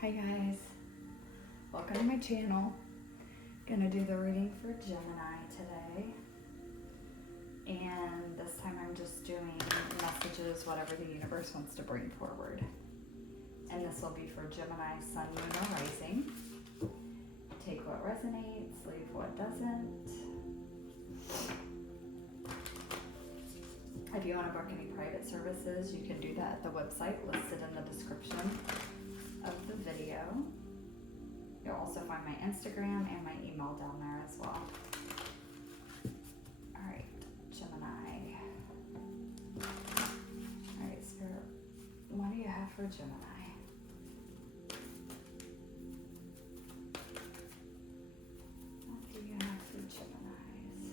Hi guys, welcome to my channel. Gonna do the reading for Gemini today, and this time I'm just doing messages, whatever the universe wants to bring forward. And this will be for Gemini, Sun, Moon, or Rising. Take what resonates, leave what doesn't. If you want to book any private services, you can do that at the website listed in the description of the video. You'll also find my Instagram and my email down there as well. Alright, Gemini. Alright, Spirit, what do you have for Gemini? What do you have for Geminis?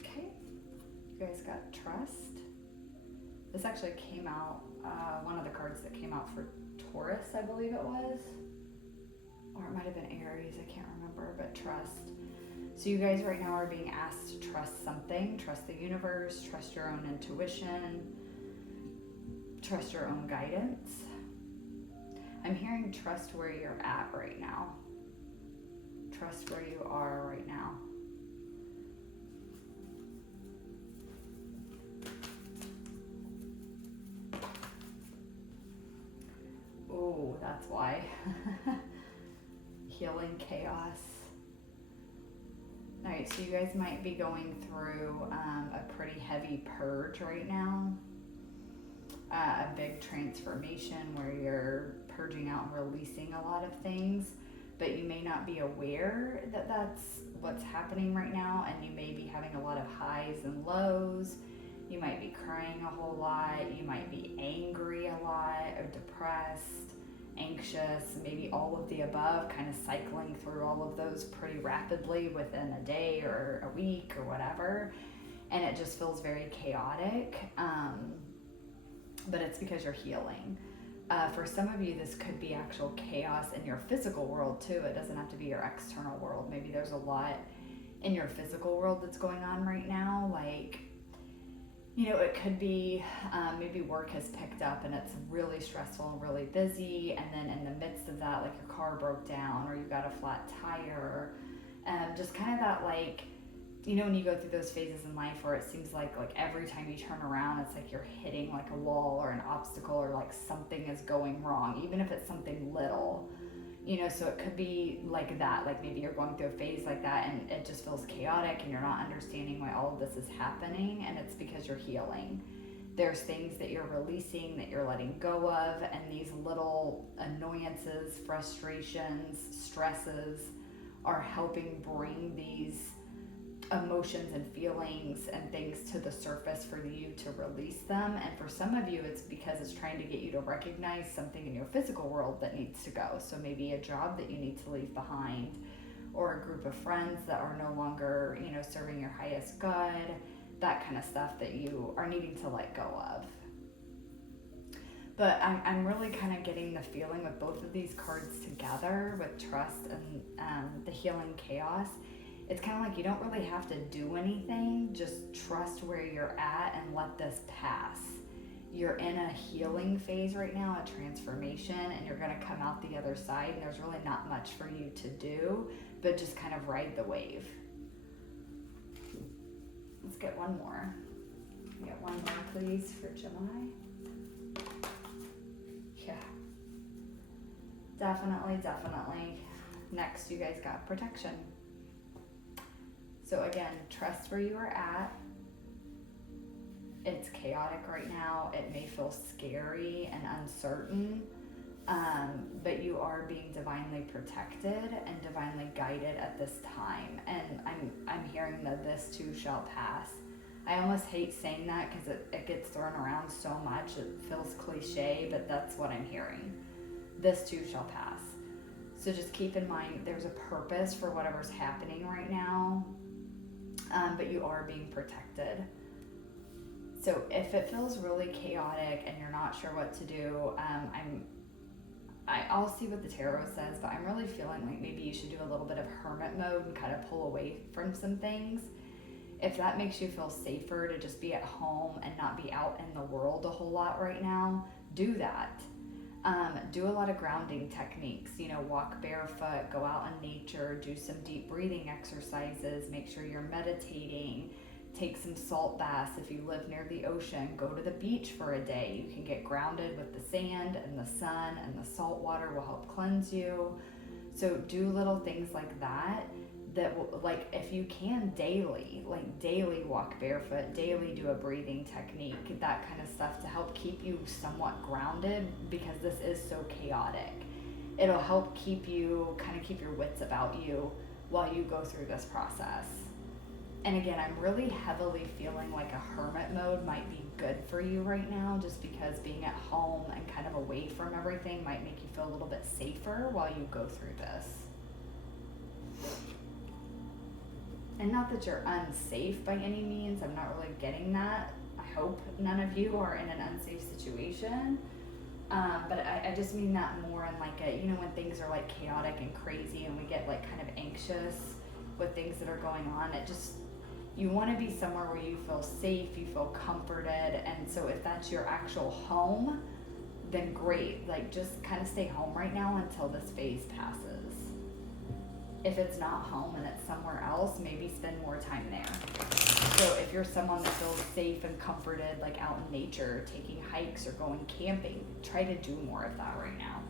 Okay, you guys got trust. This actually came out, one of the cards that came out for Taurus, I believe it was. Or it might have been Aries, I can't remember, but trust. So you guys right now are being asked to trust something. Trust the universe, trust your own intuition, trust your own guidance. I'm hearing trust where you're at right now. Trust where you are right now. Oh, that's why. Healing chaos. Alright, so you guys might be going through a pretty heavy purge right now. A big transformation where you're purging out and releasing a lot of things, but you may not be aware that that's what's happening right now, and you may be having a lot of highs and lows. You might be crying a whole lot. You might be angry a lot, or depressed, anxious, maybe all of the above, kind of cycling through all of those pretty rapidly within a day or a week or whatever. And it just feels very chaotic. But it's because you're healing. For some of you, this could be actual chaos in your physical world too. It doesn't have to be your external world. Maybe there's a lot in your physical world that's going on right now. Like, you know, it could be maybe work has picked up and it's really stressful and really busy. And then in the midst of that, like your car broke down or you got a flat tire. Just kind of that, like, you know, when you go through those phases in life where it seems like every time you turn around, it's like you're hitting like a wall or an obstacle, or like something is going wrong, even if it's something little, you know. So it could be like that, like maybe you're going through a phase like that and it just feels chaotic and you're not understanding why all of this is happening, and it's because you're healing. There's things that you're releasing, that you're letting go of, and these little annoyances, frustrations, stresses are helping bring these emotions and feelings and things to the surface for you to release them. And for some of you, it's because it's trying to get you to recognize something in your physical world that needs to go. So maybe a job that you need to leave behind, or a group of friends that are no longer, you know, serving your highest good, that kind of stuff that you are needing to let go of. But I'm really kind of getting the feeling with both of these cards together, with trust and the healing chaos. It's kind of like you don't really have to do anything, just trust where you're at and let this pass. You're in a healing phase right now, a transformation, and you're going to come out the other side, and there's really not much for you to do, but just kind of ride the wave. Let's get one more. Get one more, please, for Gemini. Yeah. Definitely. Next, you guys got protection. So again, trust where you are at. It's chaotic right now. It may feel scary and uncertain, but you are being divinely protected and divinely guided at this time. And I'm hearing that this too shall pass. I almost hate saying that because it gets thrown around so much. It feels cliche, but that's what I'm hearing. This too shall pass. So just keep in mind there's a purpose for whatever's happening right now. But you are being protected. So if it feels really chaotic and you're not sure what to do, I'll see what the tarot says, but I'm really feeling like maybe you should do a little bit of hermit mode and kind of pull away from some things If that makes you feel safer to just be at home and not be out in the world a whole lot right now, do that. Do a lot of grounding techniques, walk barefoot, go out in nature, do some deep breathing exercises, make sure you're meditating, take some salt baths. If you live near the ocean, go to the beach for a day. You can get grounded with the sand and the sun, and the salt water will help cleanse you. So do little things like that will, like, if you can, daily walk barefoot, daily do a breathing technique, that kind of stuff, to help keep you somewhat grounded, because this is so chaotic. It'll help keep your wits about you while you go through this process. And again, I'm really heavily feeling like a hermit mode might be good for you right now, just because being at home and kind of away from everything might make you feel a little bit safer while you go through this. And not that you're unsafe by any means, I'm not really getting that. I hope none of you are in an unsafe situation. But I just mean that more in like when things are like chaotic and crazy and we get like kind of anxious with things that are going on. You want to be somewhere where you feel safe, you feel comforted. And so if that's your actual home, then great. Like, just kind of stay home right now until this phase passes. If it's not home and it's somewhere else, maybe spend more time there. So if you're someone that feels safe and comforted, like out in nature, taking hikes or going camping, try to do more of that right now.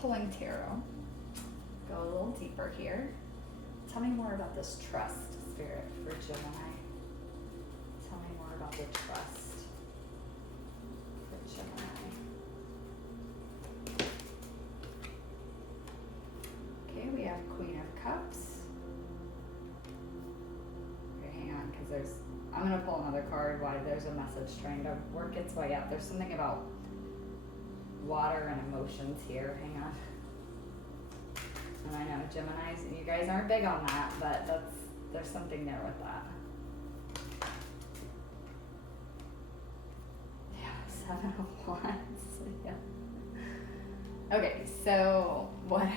Pulling tarot. Go a little deeper here. Tell me more about this trust, Spirit, for Gemini. Tell me more about the trust for Gemini. Okay, we have Queen of Cups. Okay, hang on, because I'm going to pull another card while there's a message trying to work its way up. There's something about water and emotions here. Hang on. And I know Geminis, you guys aren't big on that, but there's something there with that. Yeah, 7 of Wands. Yeah. Okay, so what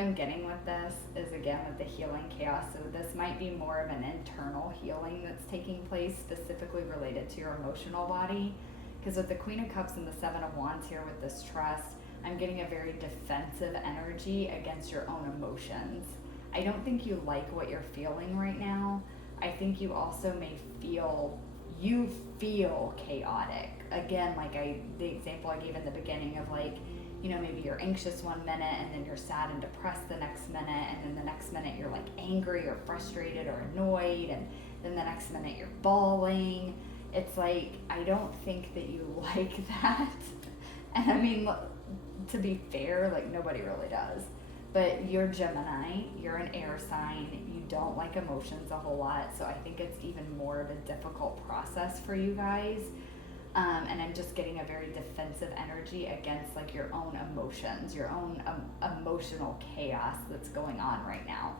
I'm getting with this is, again, with the healing chaos. So this might be more of an internal healing that's taking place, specifically related to your emotional body. Because with the Queen of Cups and the 7 of Wands here with this trust, I'm getting a very defensive energy against your own emotions. I don't think you like what you're feeling right now. I think you also may feel chaotic. Again, like the example I gave in the beginning of like, maybe you're anxious one minute and then you're sad and depressed the next minute, and then the next minute you're like angry or frustrated or annoyed, and then the next minute you're bawling. It's like, I don't think that you like that. And I mean, to be fair, like, nobody really does. But you're Gemini, you're an air sign, you don't like emotions a whole lot, so I think it's even more of a difficult process for you guys. And I'm just getting a very defensive energy against like your own emotions, your own emotional chaos that's going on right now.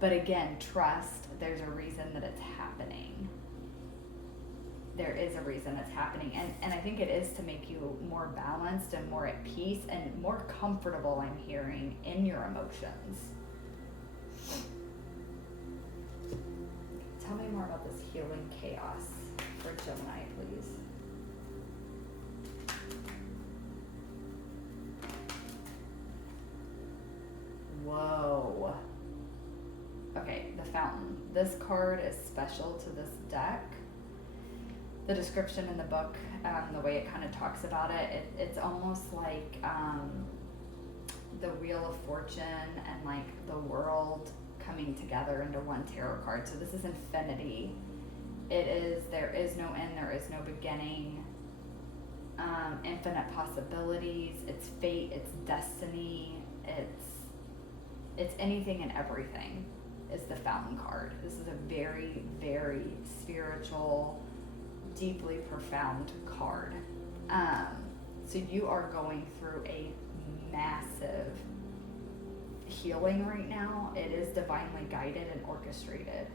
But again, trust, there's a reason that it's happening. There is a reason it's happening. And I think it is to make you more balanced and more at peace and more comfortable, I'm hearing, in your emotions. Tell me more about this healing chaos for Gemini, please. Whoa. Okay, the Fountain. This card is special to this deck. The description in the book, the way it kind of talks about it, it's almost like the Wheel of Fortune and like the world coming together into one tarot card. So this is infinity. It is, there is no end, there is no beginning. Infinite possibilities. It's fate, it's destiny, it's anything and everything is the Fountain card. This is a very, very spiritual, deeply profound card. So you are going through a massive healing right now. It is divinely guided and orchestrated.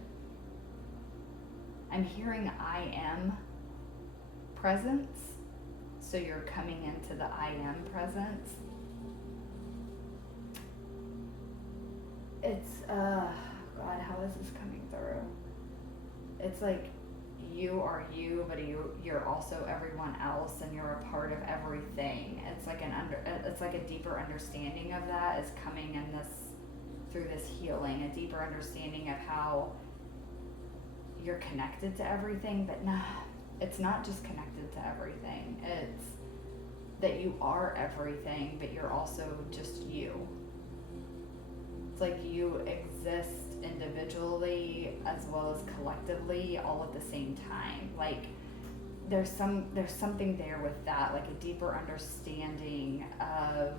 I'm hearing I am presence. So you're coming into the I am presence. It's, God, how is this coming through? It's like you are you, but you're also everyone else, and you're a part of everything. It's like it's like a deeper understanding of that is coming in this, through this healing, a deeper understanding of how you're connected to everything, but no, it's not just connected to everything. It's that you are everything, but you're also just you. It's like you exist individually as well as collectively all at the same time. Like there's something there with that, like a deeper understanding of,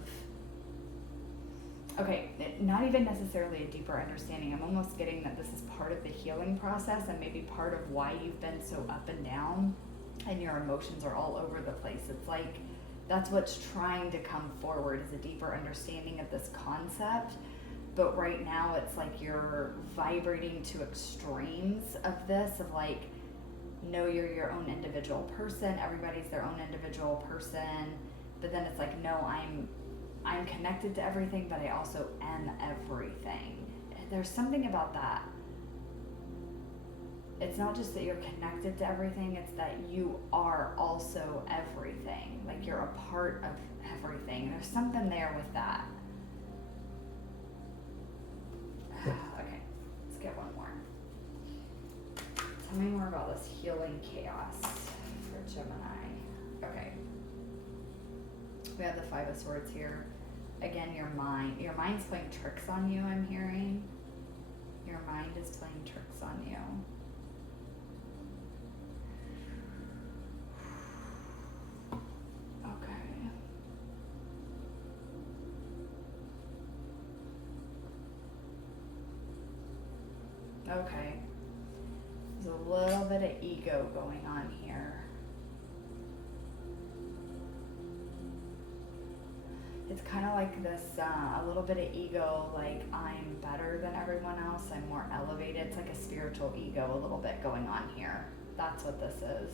okay, not even necessarily a deeper understanding. I'm almost getting that this is part of the healing process and maybe part of why you've been so up and down and your emotions are all over the place. It's like that's what's trying to come forward, is a deeper understanding of this concept. But right now it's like you're vibrating to extremes of this, of like, no, you're your own individual person, everybody's their own individual person, but then it's like, no, I'm connected to everything, but I also am everything. There's something about that. It's not just that you're connected to everything, it's that you are also everything. Like you're a part of everything. There's something there with that. Okay, let's get one more. Tell me more about this healing chaos for Gemini. Okay. We have the Five of Swords here. Again, your mind's playing tricks on you, I'm hearing. Your mind is playing tricks on you. Okay. There's a little bit of ego going on here. It's kind of like this, a little bit of ego, like I'm better than everyone else, I'm more elevated. It's like a spiritual ego a little bit going on here. That's what this is.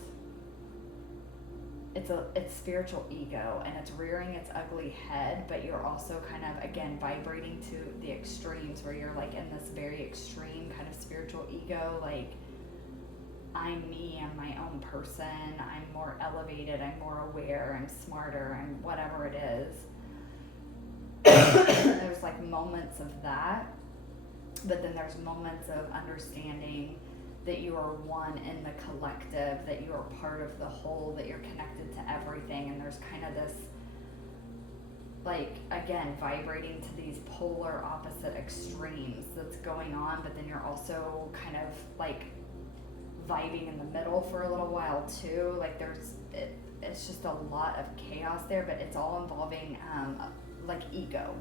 It's spiritual ego, and it's rearing its ugly head, but you're also kind of, again, vibrating to the extremes where you're like in this very extreme kind of spiritual ego, like I'm me, I'm my own person, I'm more elevated, I'm more aware, I'm smarter, I'm whatever it is. There's like moments of that, but then there's moments of understanding that you are one in the collective, that you are part of the whole, that you're connected to everything, and there's kind of this, like, again, vibrating to these polar opposite extremes that's going on, but then you're also kind of, like, vibing in the middle for a little while, too. Like, it's just a lot of chaos there, but it's all involving, like, ego,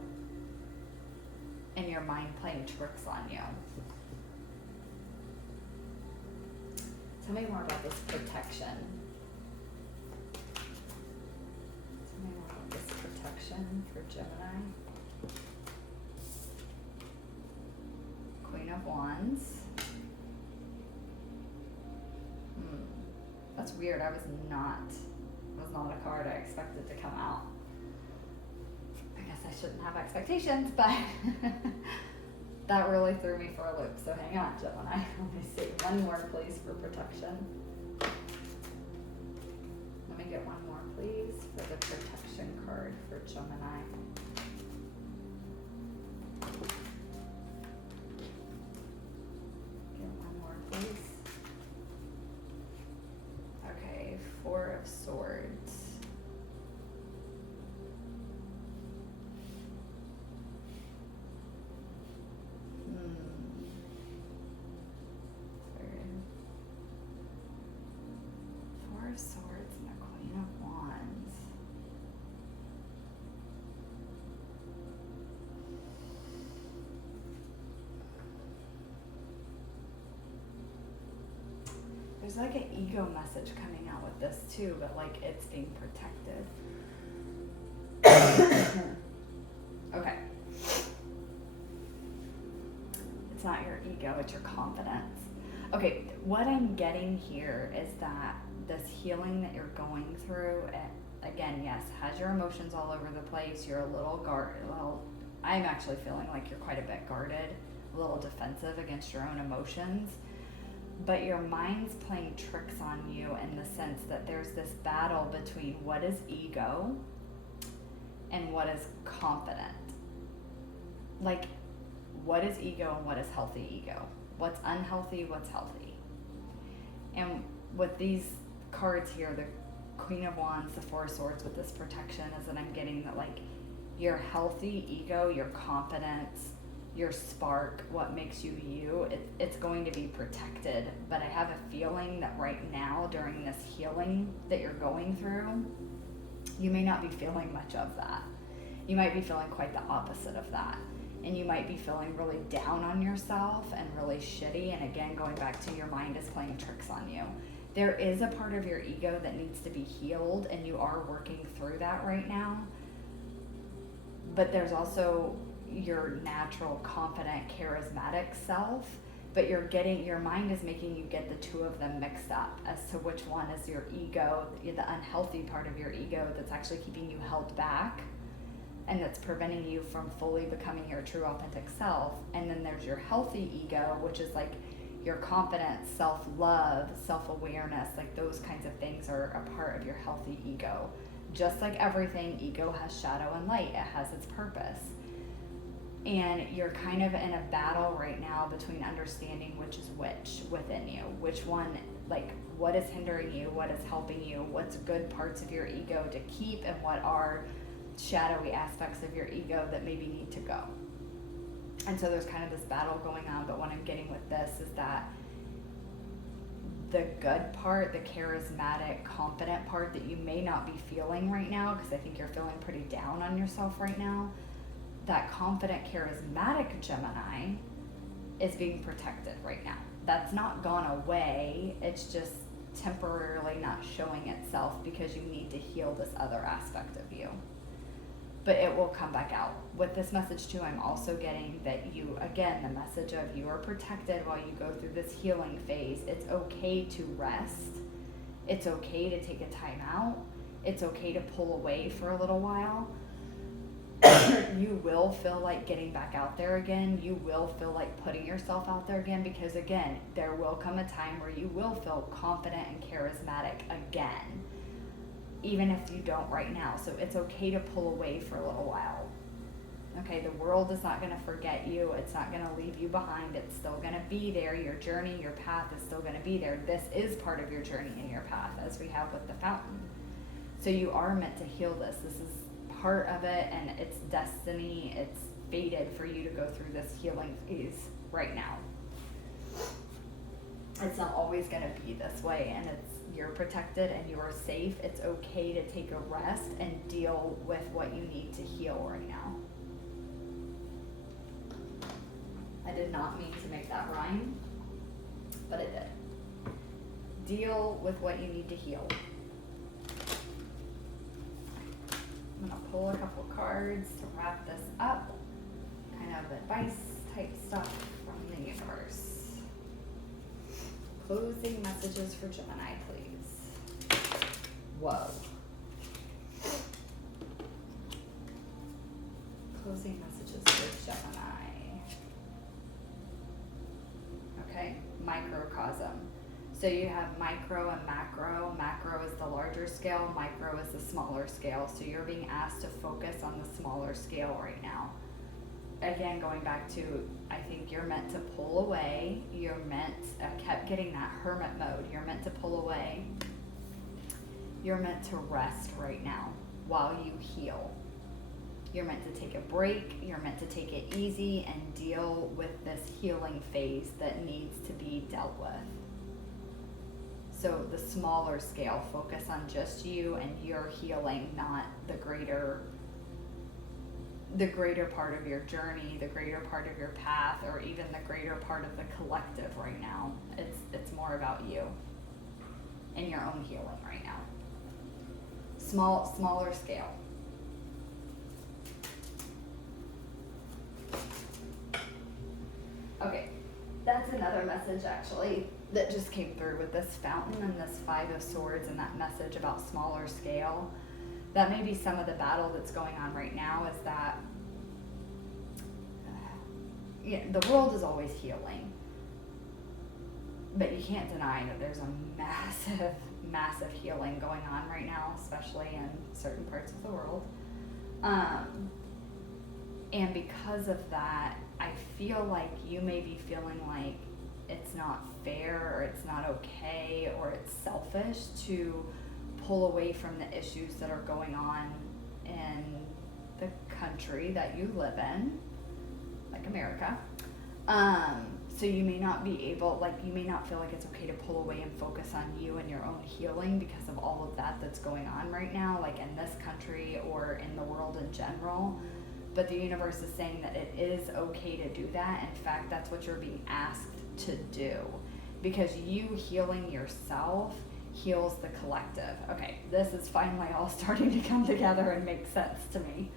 and your mind playing tricks on you. Tell me more about this protection. Tell me more about this protection for Gemini. Queen of Wands. That's weird. It was not a card I expected to come out. I guess I shouldn't have expectations, but that really threw me for a loop, so hang on, Gemini. Let me see. One more, please, for protection. Let me get one more, please, for the protection card for Gemini. Get one more, please. Okay, Four of Swords. Swords and the Queen of Wands. There's like an ego message coming out with this too, but like it's being protected. Okay. It's not your ego, it's your confidence. Okay, what I'm getting here is that this healing that you're going through, again, yes, has your emotions all over the place. You're a little I'm actually feeling like you're quite a bit guarded, a little defensive against your own emotions. But your mind's playing tricks on you in the sense that there's this battle between what is ego and what is confident. Like, what is ego and what is healthy ego? What's unhealthy, what's healthy? And with these cards here, the Queen of Wands, the Four of Swords with this protection, is that I'm getting that, like, your healthy ego, your confidence, your spark, what makes you you, it's going to be protected. But I have a feeling that right now, during this healing that you're going through, you may not be feeling much of that. You might be feeling quite the opposite of that. And you might be feeling really down on yourself and really shitty. And again, going back to your mind is playing tricks on you. There is a part of your ego that needs to be healed, and you are working through that right now. But there's also your natural, confident, charismatic self. But your mind is making you get the two of them mixed up as to which one is your ego, the unhealthy part of your ego that's actually keeping you held back and that's preventing you from fully becoming your true authentic self. And then there's your healthy ego, which is like your confidence, self-love, self-awareness, like those kinds of things are a part of your healthy ego. Just like everything, ego has shadow and light. It has its purpose. And you're kind of in a battle right now between understanding which is which within you. Which one, like, what is hindering you? What is helping you? What's good parts of your ego to keep, and what are shadowy aspects of your ego that maybe need to go? And so there's kind of this battle going on. But what I'm getting with this is that the good part, the charismatic, confident part that you may not be feeling right now, because I think you're feeling pretty down on yourself right now, that confident, charismatic Gemini is being protected right now. That's not gone away. It's just temporarily not showing itself because you need to heal this other aspect of you. But it will come back out. With this message too, I'm also getting that you, again, the message of you are protected while you go through this healing phase. It's okay to rest. It's okay to take a time out. It's okay to pull away for a little while. You will feel like getting back out there again. You will feel like putting yourself out there again, because again, there will come a time where you will feel confident and charismatic again, even if you don't right now. So it's okay to pull away for a little while. Okay, the world is not going to forget you. It's not going to leave you behind. It's still going to be there. Your journey, your path is still going to be there. This is part of your journey and your path, as we have with the fountain. So you are meant to heal this. This is part of it, and it's destiny. It's fated for you to go through this healing phase right now. It's not always going to be this way, and you're protected and you are safe. It's okay to take a rest and deal with what you need to heal right now. I did not mean to make that rhyme, but it did. Deal with what you need to heal. I'm going to pull a couple cards to wrap this up. Kind of advice type stuff from the universe. Closing messages for Gemini, please. Whoa. Closing messages for Gemini. Okay, microcosm. So you have micro and macro. Macro is the larger scale, micro is the smaller scale. So you're being asked to focus on the smaller scale right now. Again, going back to, I think you're meant to pull away. I kept getting that hermit mode. You're meant to pull away. You're meant to rest right now while you heal. You're meant to take a break. You're meant to take it easy and deal with this healing phase that needs to be dealt with. So the smaller scale, focus on just you and your healing, not the greater part of your journey, the greater part of your path, or even the greater part of the collective right now. It's more about you and your own healing right now. Smaller scale. Okay, that's another message actually that just came through with this fountain and this Five of Swords and that message about smaller scale. That may be some of the battle that's going on right now, is that the world is always healing. But you can't deny that there's a massive, massive healing going on right now, especially in certain parts of the world. And because of that, I feel like you may be feeling like it's not fair, or it's not okay, or it's selfish to pull away from the issues that are going on in the country that you live in, like America. So you may not be able, like, you may not feel like it's okay to pull away and focus on you and your own healing because of all of that that's going on right now, like in this country or in the world in general. But the universe is saying that it is okay to do that. In fact, that's what you're being asked to do, because you healing yourself heals the collective. Okay, this is finally all starting to come together and make sense to me.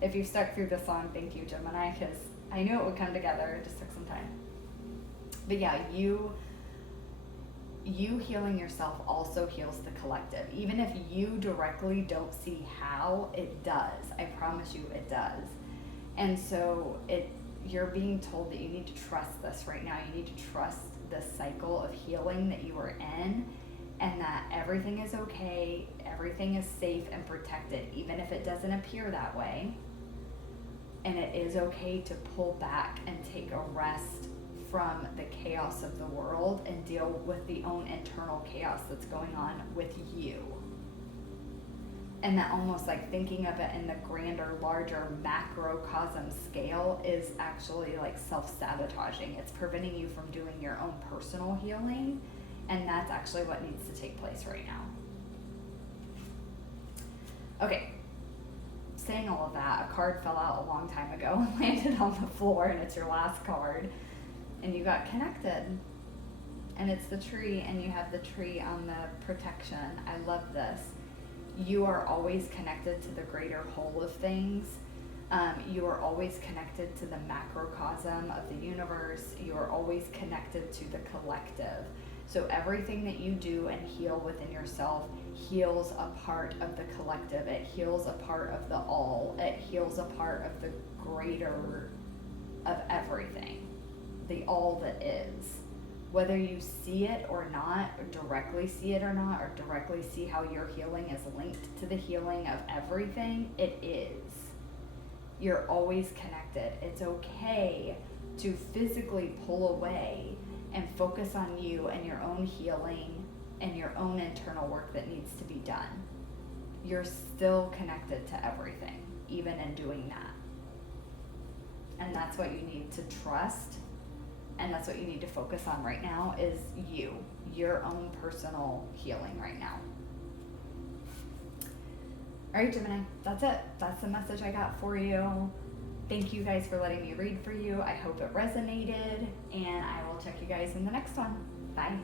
If you've stuck through this song, thank you, Gemini, because I knew it would come together. It just took some time. But yeah, you healing yourself also heals the collective. Even if you directly don't see how, it does. I promise you it does. And so you're being told that you need to trust this right now. You need to trust this cycle of healing that you are in, and that everything is okay, everything is safe and protected, even if it doesn't appear that way. And it is okay to pull back and take a rest from the chaos of the world and deal with the own internal chaos that's going on with you. And that almost like thinking of it in the grander, larger macrocosm scale is actually like self-sabotaging. It's preventing you from doing your own personal healing, and that's actually what needs to take place right now. Okay. Saying all of that, a card fell out a long time ago and landed on the floor, and it's your last card, and you got connected, and it's the tree, and you have the tree on the protection. I love this. You are always connected to the greater whole of things. You are always connected to the macrocosm of the universe. You are always connected to the collective. So everything that you do and heal within yourself heals a part of the collective. It heals a part of the all. It heals a part of the greater of everything, the all that is. Whether you see it or not, or directly see it or not, or directly see how your healing is linked to the healing of everything, it is. You're always connected. It's okay to physically pull away and focus on you and your own healing and your own internal work that needs to be done. You're still connected to everything, even in doing that. And that's what you need to trust, and that's what you need to focus on right now, is your own personal healing right now. All right, Gemini, that's it. That's the message I got for you. Thank you guys for letting me read for you. I hope it resonated, and I will check you guys in the next one. Bye.